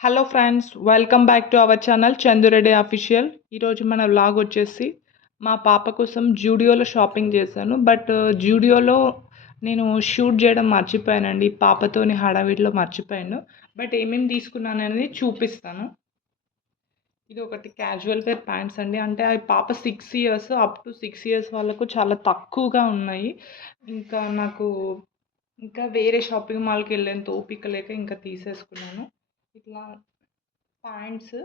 Hello friends, welcome back to our channel Chandureddy official. ఈరోజు మన vlog వచ్చేసి మా పాప కోసం జూడియోలో షాపింగ్ చేశాను. బట్ జూడియోలో నేను షూట్ చేయడం మర్చిపోయానండి. పాపతోని హడావిడిలో మర్చిపోయాను. బట్ ఏమేమి తీసుకున్నాను అనేది చూపిస్తాను. ఇది ఒకటి క్యాజువల్ వేర్ ప్యాంట్స్ అండి. అంటే అవి పాప 6 ఇయర్స్, అప్ టు 6 ఇయర్స్ వాళ్ళకు చాలా తక్కువగా ఉన్నాయి. ఇంకా నాకు ఇంకా వేరే షాపింగ్ మాల్కి వెళ్ళేంత ఓపిక లేక ఇంకా తీసేసుకున్నాను. ఇట్లా ప్యాంట్స్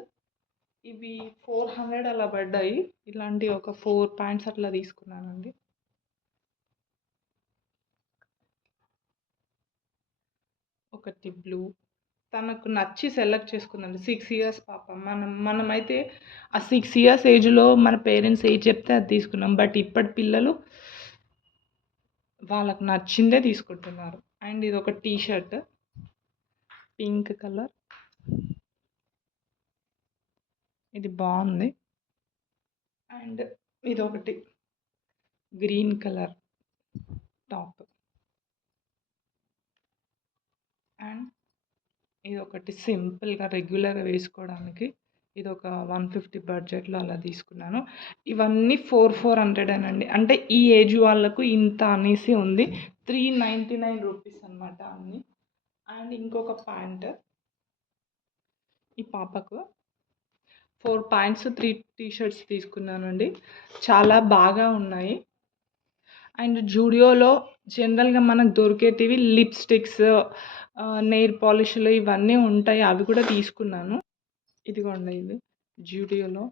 ఇవి 400 అలా పడ్డాయి. ఇలాంటి ఒక 4 ప్యాంట్స్ అట్లా తీసుకున్నానండి. ఒకటి బ్లూ, తనకు నచ్చి సెలెక్ట్ చేసుకుందండి. 6 ఇయర్స్ పాప. మనమైతే ఆ 6 ఇయర్స్ ఏజ్లో మన పేరెంట్స్ ఏది చెప్తే అది తీసుకున్నాం. బట్ ఇప్పటి పిల్లలు వాళ్ళకు నచ్చిందే తీసుకుంటున్నారు. అండ్ ఇది ఒక టీ షర్ట్, పింక్ కలర్. ఇది బాగుంది. అండ్ ఇది ఒకటి గ్రీన్ కలర్ టాప్. అండ్ ఇది ఒకటి సింపుల్గా రెగ్యులర్గా వేసుకోవడానికి. ఇది ఒక 150 బడ్జెట్లో అలా తీసుకున్నాను. ఇవన్నీ 400 అండి. అంటే ఈ ఏజ్ వాళ్ళకు ఇంత అనేసి ఉంది. 399 రూపీస్ అనమాట అన్నీ. అండ్ ఇంకొక ప్యాంట్ ఈ పాపకు 4 ప్యాంట్స్ 3 టీ షర్ట్స్ తీసుకున్నానండి. చాలా బాగా ఉన్నాయి. అండ్ జూడియోలో జనరల్గా మనకు దొరికేటివి లిప్స్టిక్స్, నెయిల్ పాలిష్లు ఇవన్నీ ఉంటాయి. అవి కూడా తీసుకున్నాను. ఇదిగోండి ఇది జూడియోలో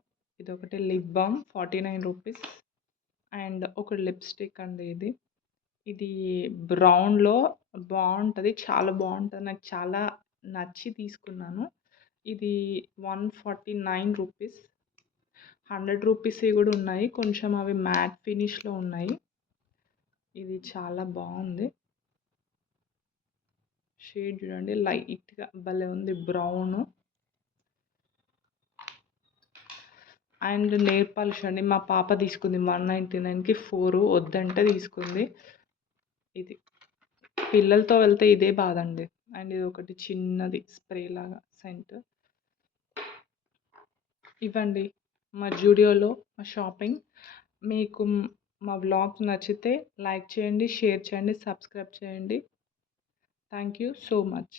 ఇదొకటి లిప్ బామ్ 49 రూపీస్. అండ్ ఒక లిప్స్టిక్ అండి ఇది. ఇది బ్రౌన్లో బాగుంటుంది, చాలా బాగుంటుంది. నాకు చాలా నచ్చి తీసుకున్నాను. ఇది 149 రూపీస్. 100 రూపీస్వి కూడా ఉన్నాయి. కొంచెం అవి మ్యాట్ ఫినిష్లో ఉన్నాయి. ఇది చాలా బాగుంది. షేడ్ చూడండి, లైట్గా భలే ఉంది బ్రౌన్. అండ్ నెయిల్ పాలిష్ అండి. మా పాప తీసుకుంది 199కి 4 వద్దంటే తీసుకుంది. ఇది పిల్లలతో వెళ్తే ఇదే బాధ అండి. అండ్ ఇది ఒకటి చిన్నది స్ప్రే లాగా సెంట్. ఇవ్వండి మా జూడియోలో మా షాపింగ్. మీకు మా వ్లాగ్స్ నచ్చితే లైక్ చేయండి, షేర్ చేయండి, సబ్స్క్రైబ్ చేయండి. Thank you so much.